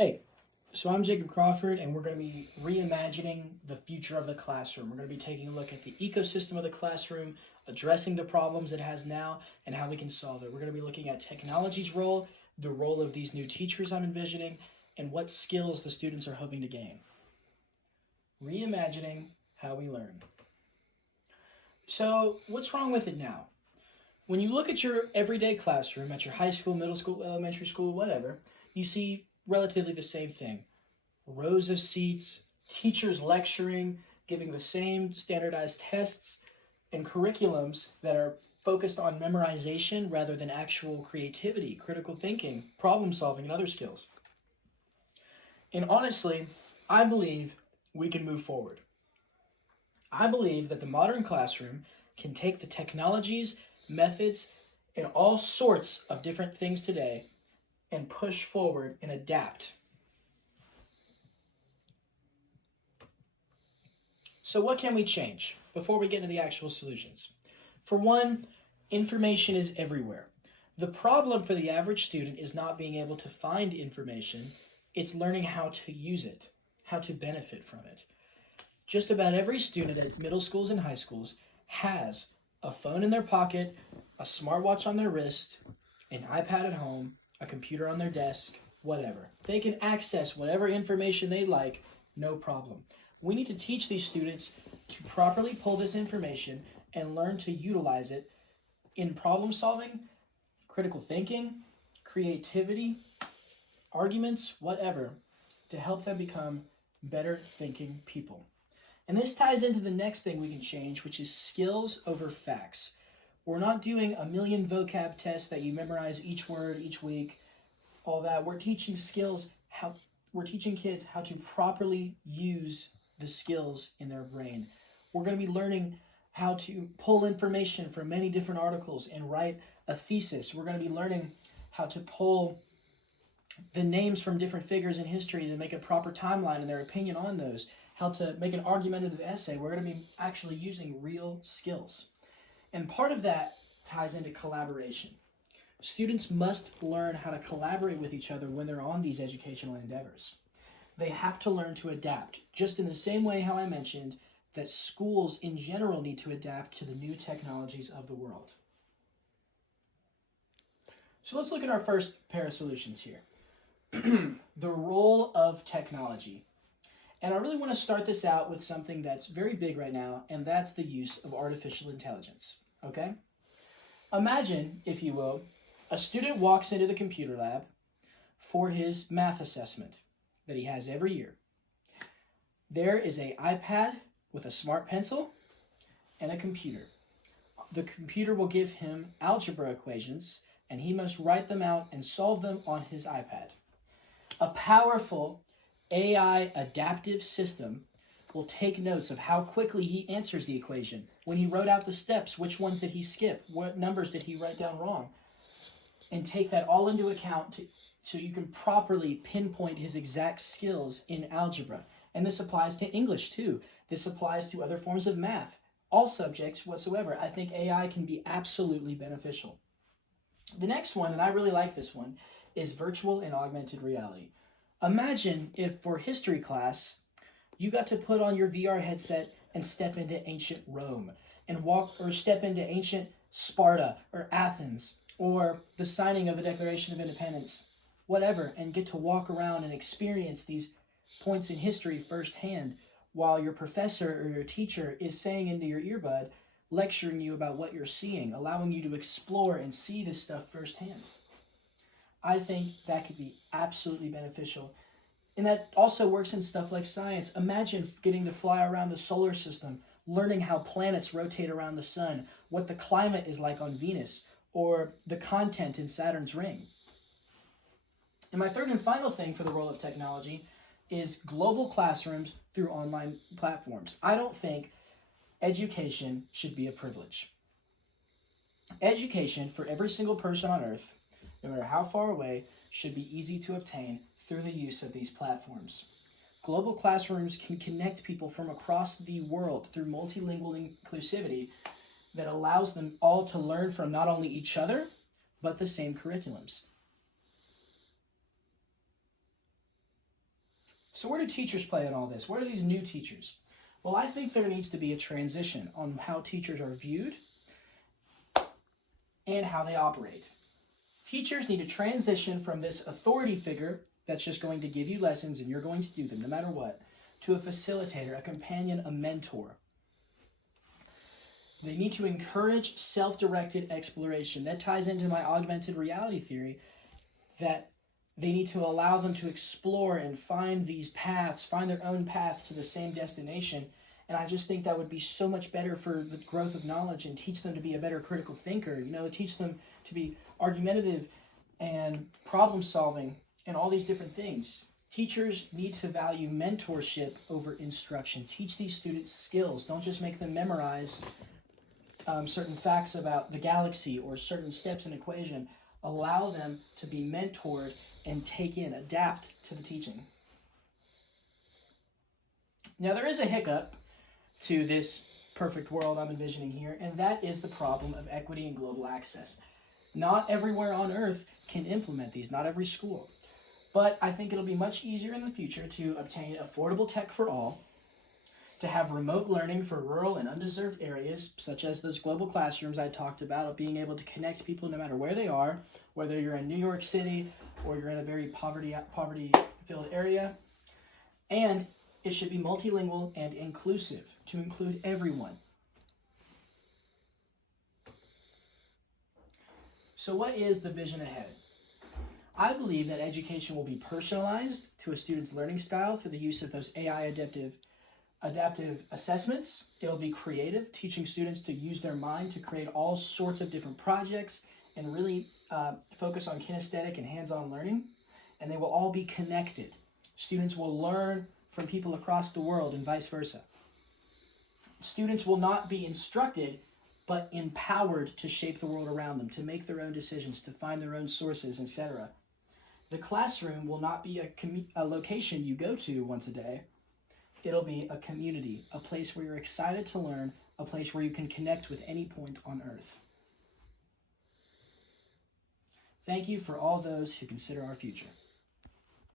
Hey, so I'm Jacob Crawford, and we're going to be reimagining the future of the classroom. We're going to be taking a look at the ecosystem of the classroom, addressing the problems it has now, and how we can solve it. We're going to be looking at technology's role, the role of these new teachers I'm envisioning, and what skills the students are hoping to gain. Reimagining how we learn. So, what's wrong with it now? When you look at your everyday classroom, at your high school, middle school, elementary school, whatever, you see relatively the same thing. Rows of seats, teachers lecturing, giving the same standardized tests, and curriculums that are focused on memorization rather than actual creativity, critical thinking, problem solving, and other skills. And honestly, I believe we can move forward. I believe that the modern classroom can take the technologies, methods, and all sorts of different things today and push forward and adapt. So what can we change before we get into the actual solutions? For one, information is everywhere. The problem for the average student is not being able to find information, it's learning how to use it, how to benefit from it. Just about every student at middle schools and high schools has a phone in their pocket, a smartwatch on their wrist, an iPad at home, a computer on their desk, whatever. They can access whatever information they like, no problem. We need to teach these students to properly pull this information and learn to utilize it in problem solving, critical thinking, creativity, arguments, whatever, to help them become better thinking people. And this ties into the next thing we can change, which is skills over facts. We're not doing a million vocab tests that you memorize each word each week, all that. We're teaching we're teaching kids how to properly use the skills in their brain. We're going to be learning how to pull information from many different articles and write a thesis. We're going to be learning how to pull the names from different figures in history to make a proper timeline and their opinion on those, how to make an argumentative essay. We're going to be actually using real skills. And part of that ties into collaboration. Students must learn how to collaborate with each other when they're on these educational endeavors. They have to learn to adapt, just in the same way how I mentioned that schools in general need to adapt to the new technologies of the world. So let's look at our first pair of solutions here. The role of technology. And I really want to start this out with something that's very big right now, and that's the use of artificial intelligence, okay? Imagine, if you will, a student walks into the computer lab for his math assessment that he has every year. There is an iPad with a smart pencil and a computer. The computer will give him algebra equations, and he must write them out and solve them on his iPad. A powerful AI adaptive system will take notes of how quickly he answers the equation. When he wrote out the steps, which ones did he skip? What numbers did he write down wrong? And take that all into account so you can properly pinpoint his exact skills in algebra. And this applies to English too. This applies to other forms of math, all subjects whatsoever. I think AI can be absolutely beneficial. The next one, and I really like this one, is virtual and augmented reality. Imagine if for history class, you got to put on your VR headset and step into ancient Rome and step into ancient Sparta or Athens or the signing of the Declaration of Independence, whatever, and get to walk around and experience these points in history firsthand while your professor or your teacher is saying into your earbud, lecturing you about what you're seeing, allowing you to explore and see this stuff firsthand. I think that could be absolutely beneficial. And that also works in stuff like science. Imagine getting to fly around the solar system, learning how planets rotate around the sun, what the climate is like on Venus, or the content in Saturn's ring. And my third and final thing for the role of technology is global classrooms through online platforms. I don't think education should be a privilege. Education for every single person on earth, no matter how far away, should be easy to obtain through the use of these platforms. Global classrooms can connect people from across the world through multilingual inclusivity that allows them all to learn from not only each other, but the same curriculums. So where do teachers play in all this? Where are these new teachers? Well, I think there needs to be a transition on how teachers are viewed and how they operate. Teachers need to transition from this authority figure that's just going to give you lessons and you're going to do them no matter what, to a facilitator, a companion, a mentor. They need to encourage self-directed exploration. That ties into my augmented reality theory, that they need to allow them to explore and find these paths, find their own path to the same destination. And I just think that would be so much better for the growth of knowledge and teach them to be a better critical thinker, teach them to be argumentative and problem solving and all these different things. Teachers need to value mentorship over instruction. Teach these students skills. Don't just make them memorize certain facts about the galaxy or certain steps in an equation. Allow them to be mentored and adapt to the teaching. Now, there is a hiccup to this perfect world I'm envisioning here, and that is the problem of equity and global access. Not everywhere on Earth can implement these, not every school. But I think it'll be much easier in the future to obtain affordable tech for all, to have remote learning for rural and undeserved areas, such as those global classrooms I talked about, of being able to connect people no matter where they are, whether you're in New York City or you're in a very poverty-filled area. And it should be multilingual and inclusive, to include everyone. So what is the vision ahead? I believe that education will be personalized to a student's learning style through the use of those AI adaptive assessments. It'll be creative, teaching students to use their mind to create all sorts of different projects and really focus on kinesthetic and hands-on learning. And they will all be connected. Students will learn from people across the world and vice versa. Students will not be instructed, but empowered to shape the world around them, to make their own decisions, to find their own sources, etc. The classroom will not be a location you go to once a day. It'll be a community, a place where you're excited to learn, a place where you can connect with any point on Earth. Thank you for all those who consider our future.